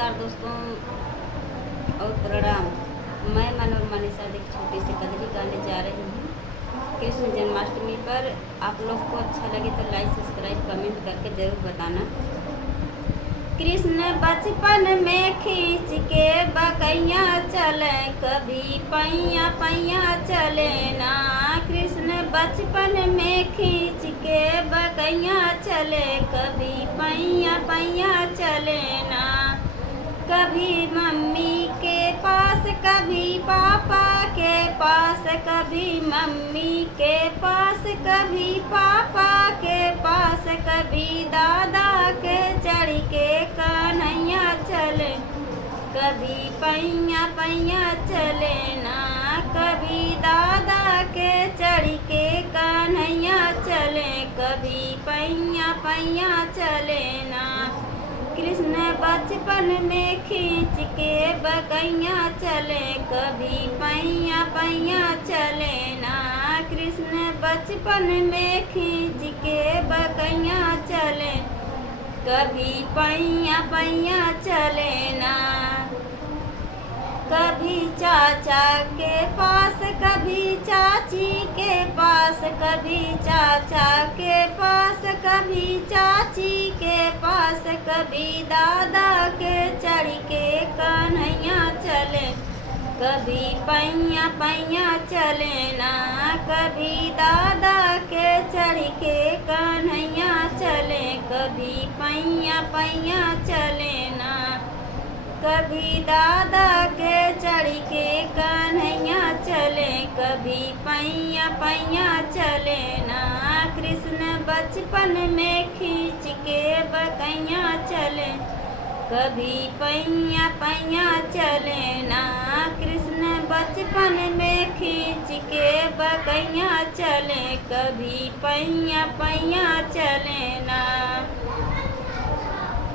नमस्कार दोस्तों और प्रणाम। मैं मन और मनीषा एक छोटी सी कजरी गाने जा रही हूँ कृष्ण जन्माष्टमी पर। आप लोग को अच्छा लगे तो लाइक सब्सक्राइब कमेंट करके ज़रूर बताना। कृष्ण बचपन में खींच के बकैया चले, कभी पैया पैया चले ना। कृष्ण बचपन में खींच के बकैया चले, कभी पैया पैया चले ना। कभी मम्मी के पास, कभी पापा के पास, कभी मम्मी के पास, कभी पापा के पास, कभी दादा के चढ़ के कन्हैया चले, कभी पैया पैया चले ना। कभी दादा के चढ़ के कन्हैया चले, कभी पैया पैया चले ना। कृष्ण बचपन में खींच के बकैया चले, कभी पैया पैया चले ना। कृष्ण बचपन में खींच के बकैया चले, कभी पैया पैया चले ना। कभी चाचा के पास, कभी चाची के पास, कभी चाचा के पास, कभी चाची के पास, कभी दादा के चढ़ के कन्हैया चले, कभी पैया पैया चले ना। कभी दादा के चढ़ के कन्हैया चले, कभी पैया पैया चले ना। कभी दादा के चढ़ के कन्हैया चले, कभी पैया पैया चले ना। कृष्ण बचपन में खींच के बकैया चले, कभी पैया पैया चले ना। कृष्ण बचपन में खींच के बकैया चले, कभी पैया पैया चले ना।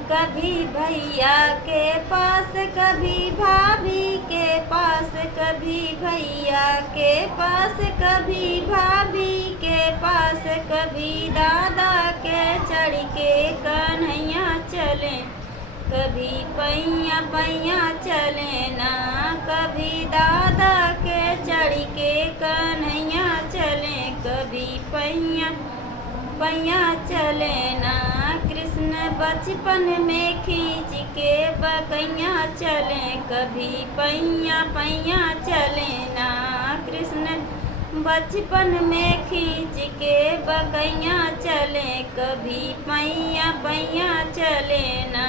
कभी भैया के पास, कभी भाभी के पास, कभी भैया के पास, कभी भाभी के पास, कभी दादा के चढ़ के कन्हैया चले, कभी पैया पैया चले ना। कभी दादा के चढ़ के कन्हैया चले, कभी पैया पैया चले ना। कृष्ण बचपन में खींच के बकैया चले, कभी पैया पैया चले ना। कृष्ण बचपन में खींच के बकैया चले, कभी पैया पैया चले ना।